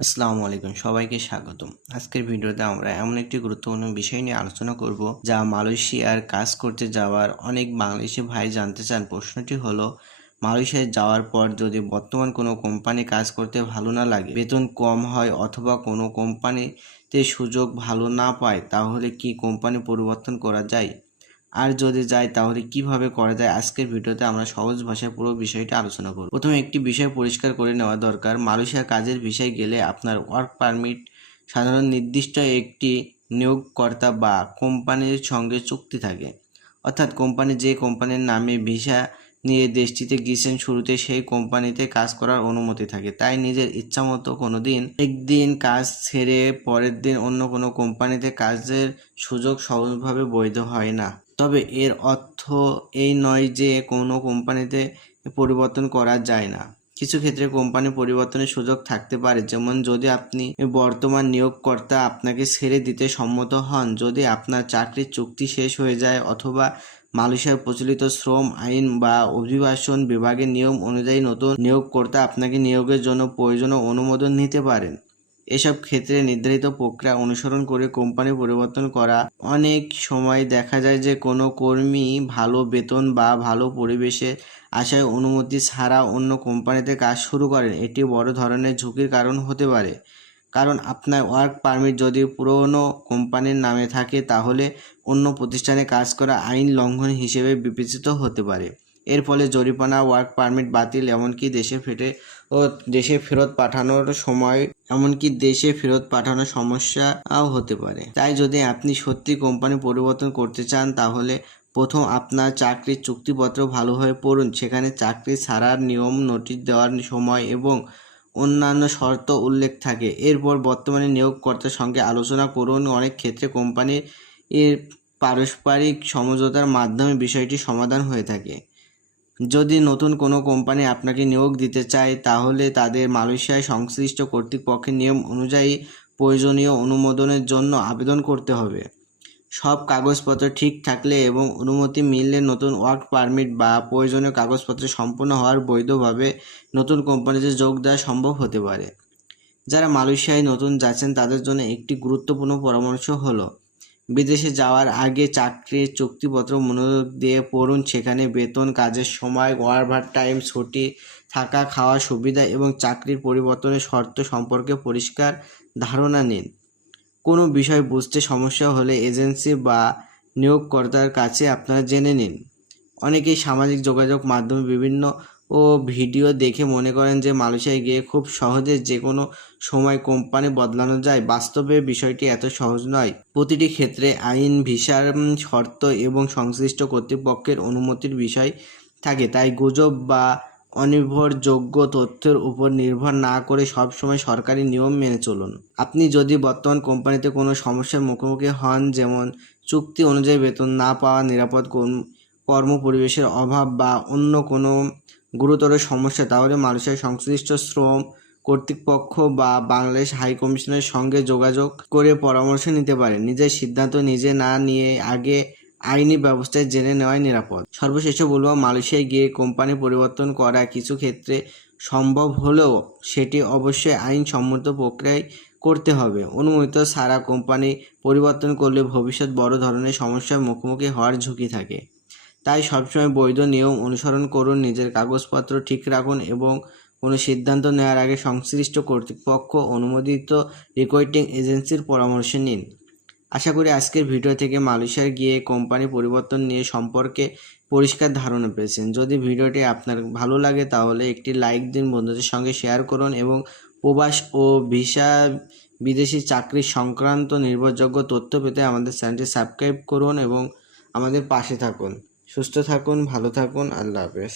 আসসালামু আলাইকুম, সবাইকে স্বাগতম। আজকের ভিডিওতে আমরা এমন একটি গুরুত্বপূর্ণ বিষয় নিয়ে আলোচনা করব যা মালয়েশিয়ার কাজ করতে যাওয়ার অনেক বাংলাদেশি ভাই জানতে চান। প্রশ্নটি হলো, মালয়েশিয়ায় যাওয়ার পর যদি বর্তমান কোনো কোম্পানি কাজ করতে ভালো না লাগে, বেতন কম হয় অথবা কোনো কোম্পানিতে সুযোগ ভালো না পায়, তাহলে কি কোম্পানি পরিবর্তন করা যায়? আর যদি যায় তাহলে কিভাবে করা যায়? আজকের ভিডিওতে আমরা সহজ ভাষায় পুরো বিষয়টা আলোচনা করব। প্রথমে একটি বিষয় পরিষ্কার করে নেওয়া দরকার। মালয়েশিয়া কাজের ভিসায় গেলে আপনার ওয়ার্ক পারমিট সাধারণ নির্দিষ্ট একটি নিয়োগকর্তা বা কোম্পানির সঙ্গে চুক্তি থাকে। অর্থাৎ কোম্পানি যে কোম্পানির নামে ভিসা নিয়ে দেশটিতে গিয়েছেন, শুরুতে সেই কোম্পানিতে কাজ করার অনুমতি থাকে। তাই নিজের ইচ্ছামতো একদিন কাজ ছেড়ে পরের দিন অন্য কোনো কোম্পানিতে কাজের সুযোগ সহজভাবে বৈধ হয় না। তবে এর অর্থ এই নয় যে কোনো কোম্পানিতে পরিবর্তন করা যায় না। কিছু ক্ষেত্রে কোম্পানি পরিবর্তনের সুযোগ থাকতে পারে, যেমন যদি আপনি বর্তমান নিয়োগকর্তা আপনাকে ছেড়ে দিতে সম্মত হন, যদি আপনার চাকরির চুক্তি শেষ হয়ে যায়, অথবা মালয়েশিয়ার প্রচলিত শ্রম আইন বা অভিবাসন বিভাগের নিয়ম অনুযায়ী নতুন নিয়োগকর্তা আপনাকে নিয়োগের জন্য প্রয়োজনীয় অনুমোদন নিতে পারেন। এসব ক্ষেত্রে নির্ধারিত প্রক্রিয়া অনুসরণ করে কোম্পানি পরিবর্তন করা। অনেক সময় দেখা যায় যে কোনো কর্মী ভালো বেতন বা ভালো পরিবেশের আশায় অনুমতি ছাড়া অন্য কোম্পানিতে কাজ শুরু করেন। এটি বড় ধরনের ঝুঁকির কারণ হতে পারে, কারণ আপনার ওয়ার্ক পারমিট যদি পুরনো কোম্পানির নামে থাকে তাহলে অন্য প্রতিষ্ঠানে কাজ করা আইন লঙ্ঘন হিসেবে বিবেচিত হতে পারে। এর ফলে জরিমানা, ওয়ার্ক পারমিট বাতিল, এমনকি দেশে ফেরত পাঠানোর সমস্যাও হতে পারে। তাই যদি আপনি সত্যি কোম্পানি পরিবর্তন করতে চান, তাহলে প্রথম আপনার চাকরির চুক্তিপত্র ভালোভাবে পড়ুন। সেখানে চাকরি ছাড়ার নিয়ম, নোটিশ দেওয়ার সময় এবং অন্যান্য শর্ত উল্লেখ থাকে। এরপর বর্তমানে নিয়োগকর্তার সঙ্গে আলোচনা করুন। অনেক ক্ষেত্রে কোম্পানির পারস্পরিক সমঝোতার মাধ্যমে বিষয়টি সমাধান হয়ে থাকে। যদি নতুন কোনো কোম্পানি আপনাকে নিয়োগ দিতে চায়, তাহলে তাদের মালয়েশিয়ায় সংশ্লিষ্ট কর্তৃপক্ষের নিয়ম অনুযায়ী প্রয়োজনীয় অনুমোদনের জন্য আবেদন করতে হবে। সব কাগজপত্র ঠিক থাকলে এবং অনুমতি মিললে নতুন ওয়ার্ক পারমিট বা প্রয়োজনীয় কাগজপত্র সম্পূর্ণ হওয়ার বৈধভাবে নতুন কোম্পানিতে যোগ দেওয়া সম্ভব হতে পারে। যারা মালয়েশিয়ায় নতুন যাচ্ছেন তাদের জন্য একটি গুরুত্বপূর্ণ পরামর্শ হলো, বিদেশে যাওয়ার আগে চাকরির চুক্তিপত্র মনোযোগ দিয়ে পড়ুন। সেখানে বেতন, কাজের সময়, ওভারটাইম, ছুটি, থাকা খাওয়ার সুবিধা এবং চাকরির পরিবর্তনের শর্ত সম্পর্কে পরিষ্কার ধারণা নিন। কোনো বিষয় বুঝতে সমস্যা হলে এজেন্সি বা নিয়োগকর্তার কাছে আপনারা জেনে নিন। অনেকেই সামাজিক যোগাযোগ মাধ্যমে বিভিন্ন ভিডিও দেখে মনে করেন যে মালয়েশিয়ায় গিয়ে খুব সহজে যে কোনো সময় কোম্পানি বদলানো যায়। বাস্তবে বিষয়টি এত সহজ নয়। প্রতিটি ক্ষেত্রে আইন, ভিসার শর্ত এবং সংশ্লিষ্ট কর্তৃপক্ষের অনুমতির বিষয় থাকে। তাই গুজব বা অনির্ভরযোগ্য তথ্যের উপর নির্ভর না করে সবসময় সরকারি নিয়ম মেনে চলুন। আপনি যদি বর্তমান কোম্পানিতে কোনো সমস্যার মুখোমুখি হন, যেমন চুক্তি অনুযায়ী বেতন না পাওয়া, নিরাপদ কর্মপরিবেশের অভাব বা অন্য কোনো গুরুতর সমস্যা, তাহলে মালয়েশিয়ার সংশ্লিষ্ট শ্রম কর্তৃপক্ষ বা বাংলাদেশ হাই কমিশনের সঙ্গে যোগাযোগ করে পরামর্শ নিতে পারেন। নিজের সিদ্ধান্ত নিজে না নিয়ে আগে আইনি ব্যবস্থায় জেনে নেওয়াই নিরাপদ। সর্বশেষে বলবো, মালয়েশিয়ায় গিয়ে কোম্পানি পরিবর্তন করা কিছু ক্ষেত্রে সম্ভব হলেও সেটি অবশ্যই আইনসম্মত প্রক্রিয়ায় করতে হবে। অনুমোদিত ছাড়া কোম্পানি পরিবর্তন করলে ভবিষ্যৎ বড় ধরনের সমস্যার মুখোমুখি হওয়ার ঝুঁকি থাকে। তাই সবসময় বৈধ নিয়ম অনুসরণ করুন, নিজের কাগজপত্র ঠিক রাখুন এবং কোনো সিদ্ধান্ত নেওয়ার আগে সংশ্লিষ্ট কর্তৃপক্ষ, অনুমোদিত রিক্রুটিং এজেন্সির পরামর্শ নিন। আশা করি আজকের ভিডিও থেকে মালয়েশিয়ায় গিয়ে কোম্পানি পরিবর্তন নিয়ে সম্পর্কে পরিষ্কার ধারণা পেয়েছেন। যদি ভিডিওটি আপনার ভালো লাগে তাহলে একটি লাইক দিন, বন্ধুদের সঙ্গে শেয়ার করুন এবং প্রবাস ও বিদেশি চাকরি সংক্রান্ত নির্ভরযোগ্য তথ্য পেতে আমাদের চ্যানেলটি সাবস্ক্রাইব করুন এবং আমাদের পাশে থাকুন। সুস্থ থাকুন, ভালো থাকুন। আল্লাহ হাফেজ।